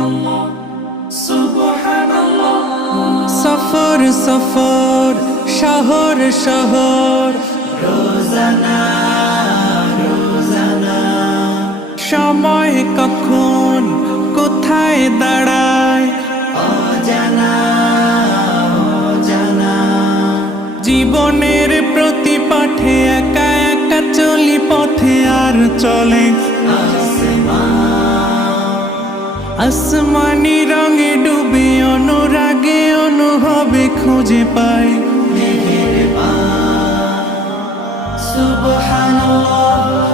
সুবহানাল্লাহ সুবহানাল্লাহ। সফর সফর শহর শহর রোজানা রোজানা সময় কখন কোথায় দাঁড়ায় অজানা অজানা। জীবনের প্রতি পাঠে একা একা চলি পথে আর চলে আসমানি রঙে ডুবে অনুরাগে অনুভবে খুঁজে পাই সুবহানাল্লাহ